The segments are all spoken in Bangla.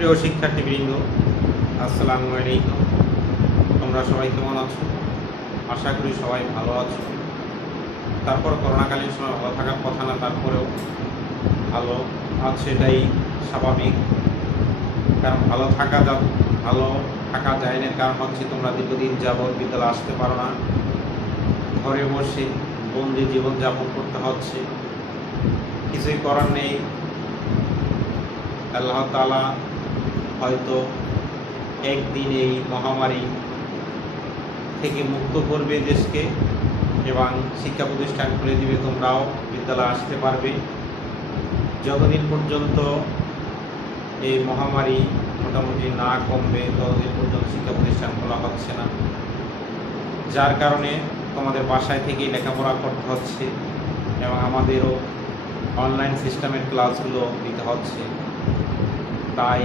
প্রিয় শিক্ষার্থীবৃন্দ, আসসালামু আলাইকুম। তোমরা সবাই কেমন আছো? আশা করি সবাই ভালো আছো। তারপর করোনাকালীন সময় ভালো থাকার কথা না, তারপরেও ভালো আছে, এটাই স্বাভাবিক। কারণ ভালো থাকা যায় না, কারণ হচ্ছে তোমরা দীর্ঘদিন যাবৎ বিদ্যালয়ে আসতে পারো না, ঘরে বসে বন্দি জীবনযাপন করতে হচ্ছে। কিছুই করার নেই। আল্লাহ তাআলা হয়তো একদিন এই মহামারী থেকে মুক্ত করবে দেশকে এবং শিক্ষা প্রতিষ্ঠান খুলে দিবে, তোমরাও বিদ্যালয়ে আসতে পারবে। যতদিন পর্যন্ত এই মহামারী মোটামুটি না কমবে ততদিন পর্যন্ত শিক্ষা প্রতিষ্ঠান খোলা হচ্ছে না, যার কারণে তোমাদের বাসায় থেকেই লেখাপড়া করতে হচ্ছে এবং আমাদেরও অনলাইন সিস্টেমের ক্লাসগুলো দিতে হচ্ছে। তাই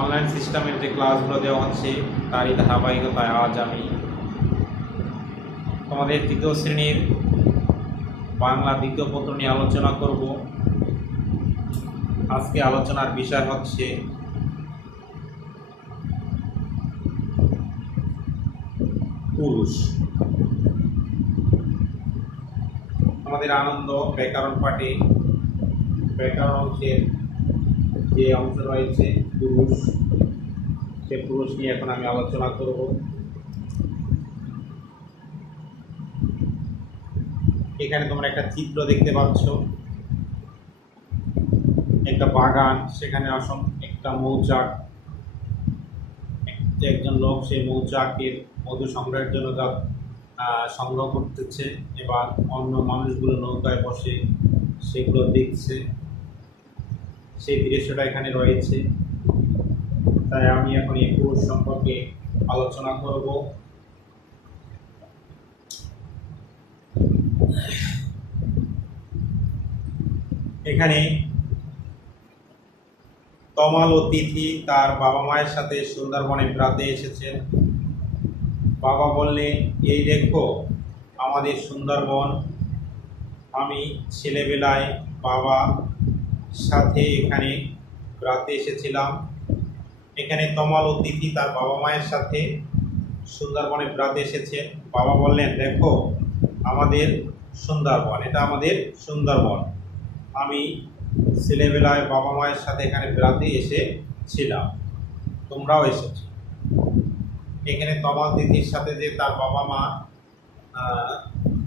অনলাইন সিস্টেমের যে ক্লাসগুলো দেওয়া হচ্ছে তারই ধারাবাহিকতায় আজ আমি তোমাদের তৃতীয় শ্রেণীর বাংলা দ্বিতীয় পত্র নিয়ে আলোচনা করব। আজকে আলোচনার বিষয় হচ্ছে পুরুষ। আমাদের আনন্দ ব্যাকরণ পাঠে ব্যাকরণ অংশের যে অংশ রয়েছে পুরুষ, সে পুরুষ নিয়ে এখন আমি আলোচনা করব। এখানে তোমরা একটা চিত্র দেখতে পাচ্ছ, একটা বাগান, সেখানে একটা মৌচাক, একজন লোক সেই মৌচাকের মধু সংগ্রহের জন্য তা সংগ্রহ করতেছে এবং অন্য মানুষগুলো নৌকায় বসে সেগুলো দেখছে। সেই দৃশ্যটা এখানে রয়েছে। তাই আমি এখন এই পুরুষ সম্পর্কে আলোচনা করব। এখানে তমাল ও তিথি তার বাবা মায়ের সাথে সুন্দরবনে বেড়াতে এসেছেন। বাবা বললেন, এই দেখো আমাদের সুন্দরবন। আমি ছেলেবেলায় বাবা সাথে এখানে বেড়াতে এসেছিলাম। এখানে তমাল ও তিথি তার বাবা মায়ের সাথে সুন্দরবনে বেড়াতে এসেছেন। বাবা বললেন, দেখো আমাদের সুন্দরবন, এটা আমাদের সুন্দরবন। আমি ছেলেবেলায় বাবা মায়ের সাথে এখানে বেড়াতে এসেছিলাম, তোমরাও এসেছো। এখানে তমাল তিথির সাথে যে তার বাবা মা,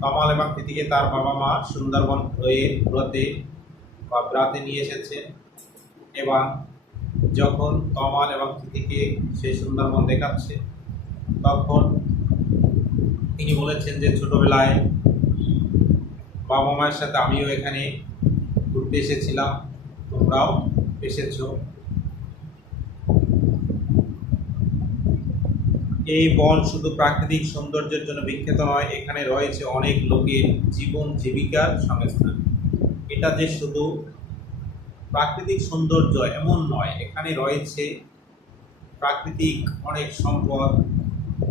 তমাল এবং তিথিকে তার বাবা মা সুন্দরবন ঘুরতে বা বেড়াতে নিয়ে এসেছে এবং যখন তমাল এবং তিথিকে সেই সুন্দরবন দেখাচ্ছে তখন তিনি বলেছেন যে ছোটবেলায় বাবা মায়ের সাথে আমিও এখানে ঘুরতে এসেছিলাম, তোমরাও এসেছো। এই বন শুধু প্রাকৃতিক সৌন্দর্যের জন্য বিখ্যাত নয়, এখানে রয়েছে অনেক লোকের জীবন জীবিকার সংস্থান। এটা যে শুধু প্রাকৃতিক সৌন্দর্য এমন নয়, এখানে রয়েছে প্রাকৃতিক অনেক সম্পদ,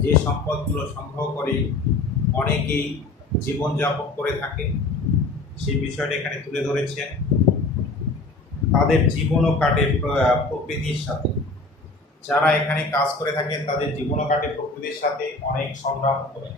যে সম্পদগুলো সংগ্রহ করে অনেকেই জীবনযাপন করে থাকে। সেই বিষয়টা এখানে তুলে ধরেছেন। তাদের জীবনও কাটে প্রকৃতির সাথে। যারা এখানে কাজ করে থাকেন তাদের জীবনও কাটে প্রকৃতির সাথে, অনেক সংগ্রাম করে।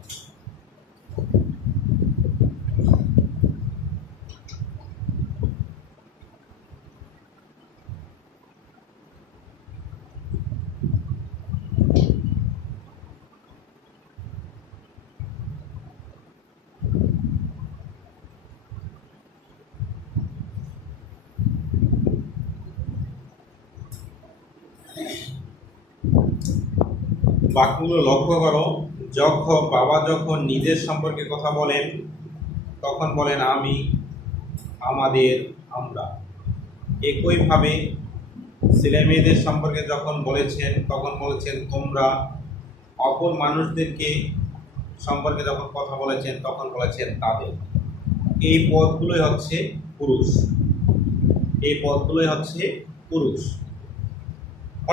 বাক্যগুলো লক্ষ্য করো। বাবা যখন নিজের সম্পর্কে কথা বলেন তখন বলেন আমি, আমাদের, আমরা। একইভাবে ছেলে মেয়েদের সম্পর্কে যখন বলেছেন তখন বলেছেন তোমরা। অপর মানুষদেরকে সম্পর্কে যখন কথা বলেছেন তখন বলেছেন তাদের। এই পদগুলোই হচ্ছে পুরুষ। এই পদগুলোই হচ্ছে পুরুষ।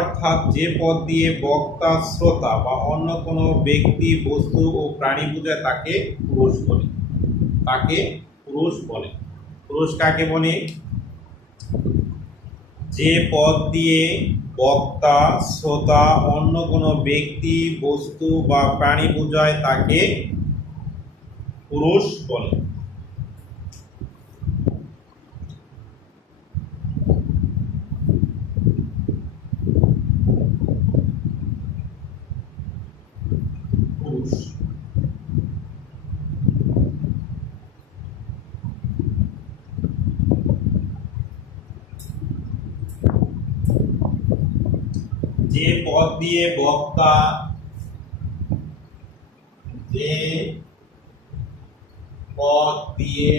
অর্থাৎ যে পদ দিয়ে বক্তা, শ্রোতা বা অন্য কোনো ব্যক্তি, বস্তু ও প্রাণী বোঝায় তাকে পুরুষ বলে। তাকে পুরুষ বলে। পুরুষ কাকে বলে? যে পদ দিয়ে বক্তা শ্রোতা অন্য কোনো ব্যক্তি বস্তু বা প্রাণী বোঝায় তাকে পুরুষ বলে। পুরুষ। যে পদ দিয়ে বক্তা যে পদ দিয়ে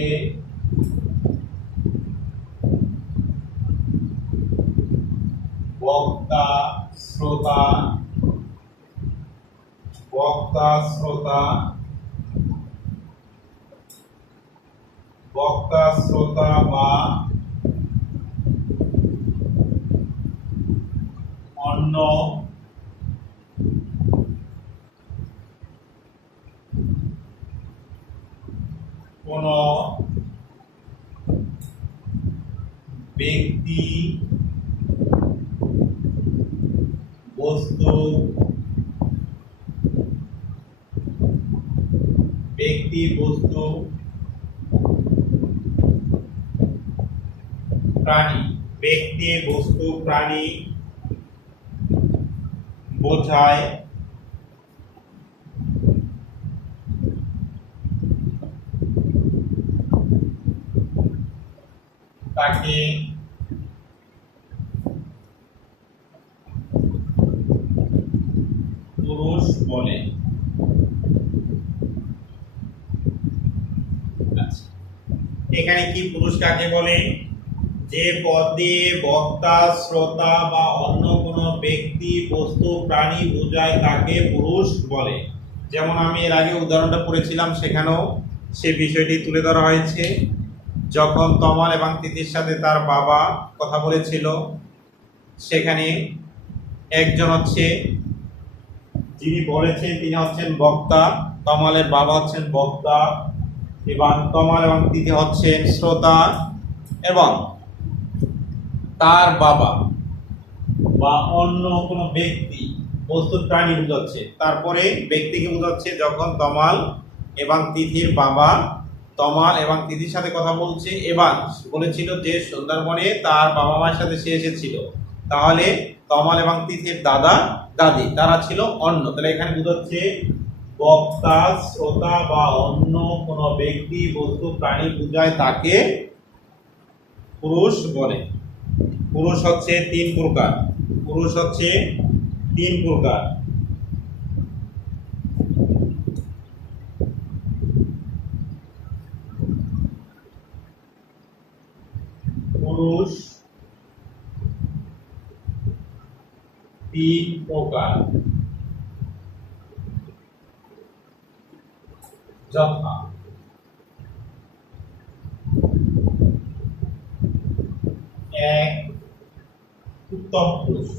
বক্তা শ্রোতা বক্তা শ্রোতা বক্তা শ্রোতা বা অন্য কোন ব্যক্তি বস্তু প্রাণী বোঝায় তাকে পুরুষ বলে। আচ্ছা, এখানে কি পুরুষ কাকে বলে? যে পদ দিয়ে বক্তা শ্রোতা বা অন্য কোনো ব্যক্তি বস্তু প্রাণী বোঝায় তাকে পুরুষ বলে। যেমন আমি এর আগে উদাহরণটা পড়েছিলাম, সেখানেও সে বিষয়টি তুলে ধরা হয়েছে। যখন তমাল এবং তিতির সাথে তার বাবা কথা বলেছিল, সেখানে একজন হচ্ছে যিনি বলেছেন তিনি হচ্ছেন বক্তা, তমালের বাবা হচ্ছেন বক্তা, এবং তমাল এবং তিতি হচ্ছেন শ্রোতা, এবং তার বাবা বা অন্য কোনো ব্যক্তি বস্তুর প্রাণী বোঝাচ্ছে। তারপরে ব্যক্তিকে বোঝাচ্ছে যখন তমাল এবং তিথির বাবা তমাল এবং তিথির সাথে কথা বলছে এবং বলেছিল যে সুন্দরবনে তার বাবা মায়ের সাথে সে এসেছিল, তাহলে তমাল এবং তিথির দাদা দাদি তারা ছিল অন্য। তাহলে এখানে বোঝাচ্ছে বক্তা শ্রোতা বা অন্য কোনো ব্যক্তি বস্তু প্রাণী বোঝায় তাকে পুরুষ বলে। পুরুষ হচ্ছে তিন প্রকার। পুরুষ তিন প্রকার, যথা এক উত্তম পুরুষ,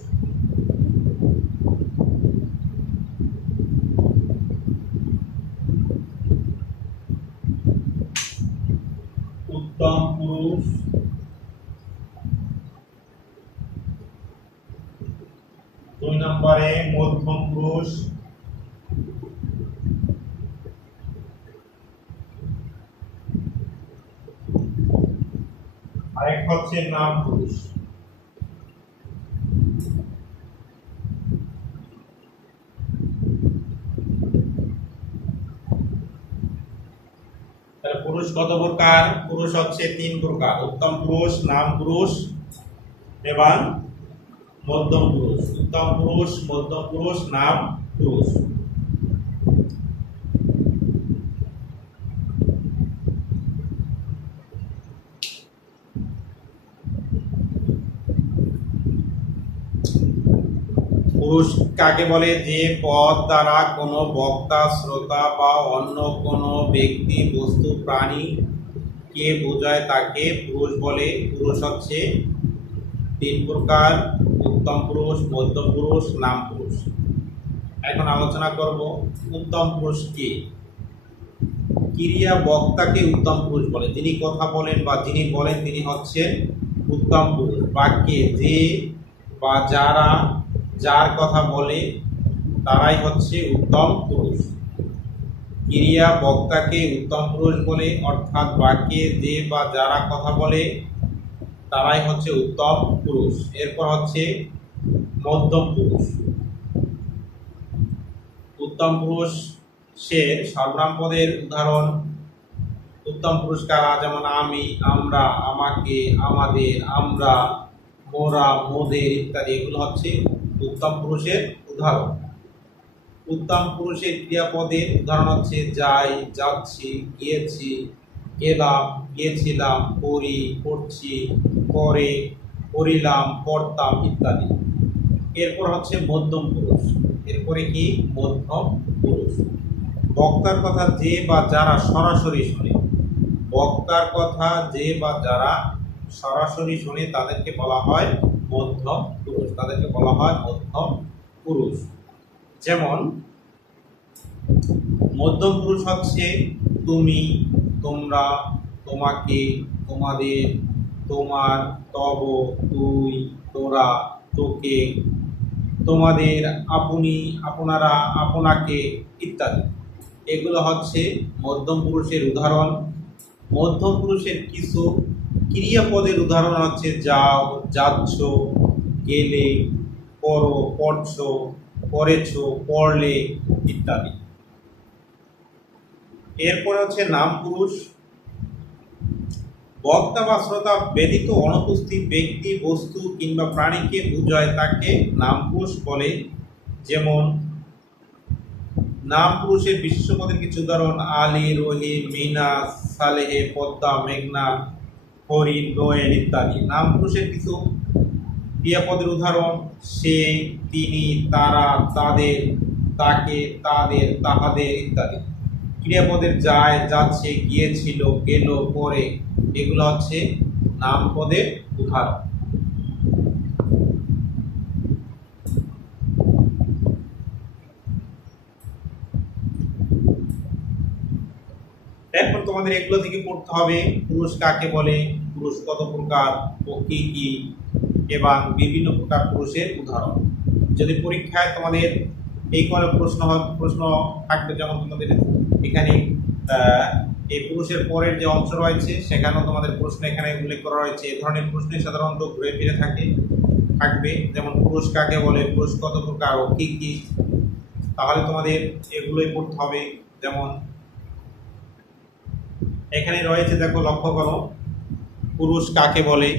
দুই নম্বরে মধ্যম পুরুষ, আরেক হচ্ছে নাম পুরুষ। পুরুষ কত প্রকার? পুরুষ হচ্ছে তিন প্রকার: উত্তম পুরুষ, নাম পুরুষ এবং মধ্যম পুরুষ। উত্তম পুরুষ, মধ্যম পুরুষ, নাম পুরুষ। পুরুষ কাকে বলে? যে পদ দ্বারা কোনো বক্তা শ্রোতা বা অন্য কোনো ব্যক্তি বস্তু প্রাণী কে বোঝায় তাকে পুরুষ বলে। পুরুষ হচ্ছে তিন প্রকার: উত্তম পুরুষ, মধ্যম পুরুষ, নাম পুরুষ। এখন আলোচনা করব উত্তম পুরুষ কি। ক্রিয়া বক্তাকে উত্তম পুরুষ বলে। যিনি কথা বলেন বা যিনি বলেন তিনি হচ্ছেন উত্তম পুরুষ। বাক্যে যে বা যারা যার কথা বলে তারাই হচ্ছে উত্তম পুরুষ। ক্রিয়া বক্তাকে উত্তম পুরুষ বলে, অর্থাৎ বাক্যে যে বা যারা কথা বলে তারাই হচ্ছে উত্তম পুরুষ। এরপর হচ্ছে মধ্যম পুরুষ। উত্তম পুরুষের সর্বনাম পদের উদাহরণ উত্তম পুরুষ কারা, যেমন আমি, আমরা, আমাকে, আমাদের, আমরা, মোরা, মোদের ইত্যাদি, এগুলো হচ্ছে উত্তম পুরুষের উদাহরণ। উত্তম পুরুষের ক্রিয়াপদের উদাহরণ হচ্ছে যাই, যাচ্ছি, গিয়েছি, গেলাম, গিয়েছিলাম, করি, করছি, করে, করিলাম, করতাম ইত্যাদি। এরপর হচ্ছে মধ্যম পুরুষ। এরপরে কি মধ্যম পুরুষ। বক্তার কথা যে বা যারা সরাসরি শোনে, বক্তার কথা যে বা যারা সরাসরি শোনে তাদেরকে বলা হয় মধ্যম পুরুষ, তাদেরকে বলা হয় মধ্যম পুরুষ। যেমন মধ্যম পুরুষ হচ্ছে তুমি, তোমরা, তোমাকে, তোমাদের, তোমার, তব, তুই, তোরা, তোকে, তোমাদের, আপনি, আপনারা, আপনাকে ইত্যাদি। এগুলো হচ্ছে মধ্যম পুরুষের উদাহরণ। মধ্যম পুরুষের কিছু ক্রিয়াপদের উদাহরণ হচ্ছে যাও, যাচ্ছ, গেলে, করো, পড়ছ, পড়েছ, পড়লে ইত্যাদি। এরপরে হচ্ছে নাম পুরুষ। বক্তা বা শ্রোতা ব্যতীত অনুপস্থিত ব্যক্তি, বস্তু কিংবা প্রাণীকে বোঝায় তাকে নাম পুরুষ বলে। যেমন নাম পুরুষের বিশেষ্য পদের কিছু উদাহরণ আলী, রহিম, মিনা, সালেহে, পদ্মা, মেঘনা, হরিণ, দোয়েল ইত্যাদি। নাম পুরুষের কিছু ক্রিয়াপদের উদাহরণ সে, তিনি, তারা, তাদের, তাকে, তাদের, তাহাদের ইত্যাদি। ক্রিয়াপদের যায়, যাচ্ছে, গিয়েছিল, গেল, পরে, এগুলো হচ্ছে নাম পদের উদাহরণ। এখন তোমাদের এগুলো থেকে পড়তে হবে পুরুষ কাকে বলে, পুরুষ কত প্রকার ও কি কি, এবং বিভিন্ন প্রকার পুরুষের উদাহরণ। যদি পরীক্ষায় তোমাদের এই কোনো প্রশ্ন থাকবে, যেমন তোমাদের এখানে এই পুরুষের পরের যে অংশ রয়েছে সেখানেও তোমাদের প্রশ্ন এখানে উল্লেখ করা রয়েছে। এই ধরনের প্রশ্নে সাধারণত ঘুরে ফিরে থাকবে, যেমন পুরুষ কাকে বলে, পুরুষ কত প্রকার ও কি কি। তাহলে তোমাদের এগুলোই পড়তে হবে। যেমন এখানে রয়েছে, দেখো লক্ষ্য করো, পুরুষ কাকে বলে,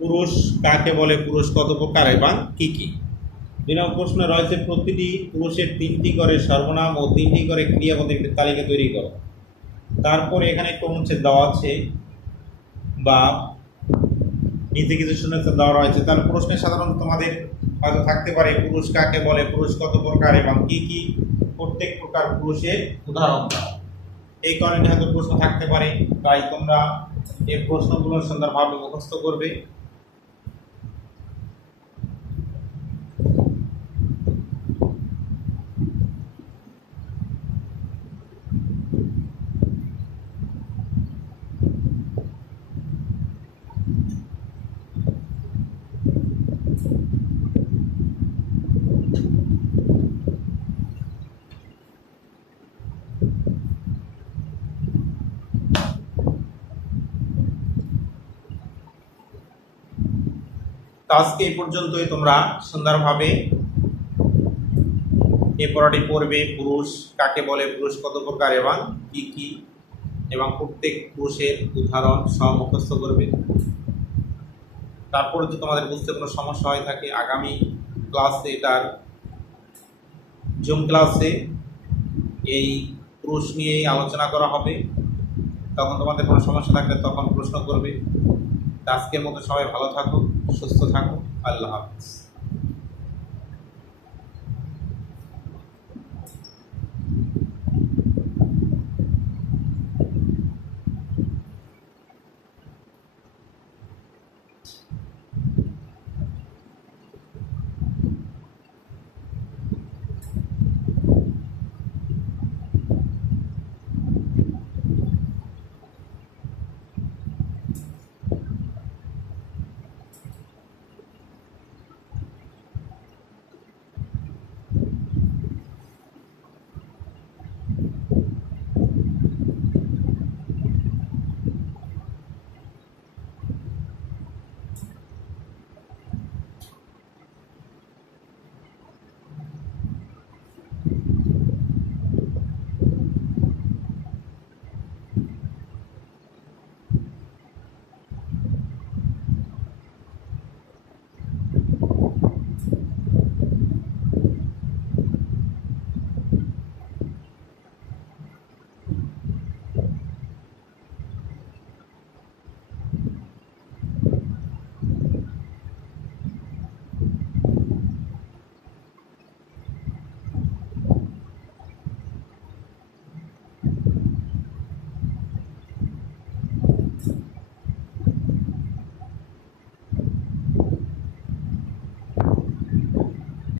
পুরুষ কাকে বলে, পুরুষ কত প্রকার এবং কি কি। 2 নম্বর প্রশ্নে রয়েছে প্রতিটি পুরুষের 3টি করে সর্বনাম ও 3টি করে ক্রিয়াপদের একটি তালিকা তৈরি করো। তারপরে এখানে একটু অনুচ্ছেদ দেওয়া আছে বা নিচে কিছু শূন্যতা দেওয়া রয়েছে। তাহলে প্রশ্নে সাধারণত তোমাদের হয়তো থাকতে পারে পুরুষ কাকে বলে, পুরুষ কত প্রকার এবং কি কি, প্রত্যেক প্রকার পুরুষের উদাহরণ দাও। এই কারণে হয়তো প্রশ্ন থাকতে পারে, তাই তোমরা এই প্রশ্নগুলো সুন্দরভাবে মুখস্থ করবে। আজকে এই পর্যন্তই। তোমরা সুন্দরভাবে এই পড়াটি পড়বে, পুরুষ কাকে বলে, পুরুষ কত প্রকার এবং কি কি, এবং প্রত্যেক পুরুষের উদাহরণ সহ মুখস্থ করবে। তারপর যদি তোমাদের বুঝতে কোনো সমস্যা হয়ে থাকে, আগামী ক্লাসে, এটার জুম ক্লাসে এই পুরুষ নিয়েই আলোচনা করা হবে। তখন তোমাদের কোনো সমস্যা থাকলে তখন প্রশ্ন করবে। আজকের মতো সবাই ভালো থাকো, সুস্থ থাকো। আল্লাহ হাফিজ।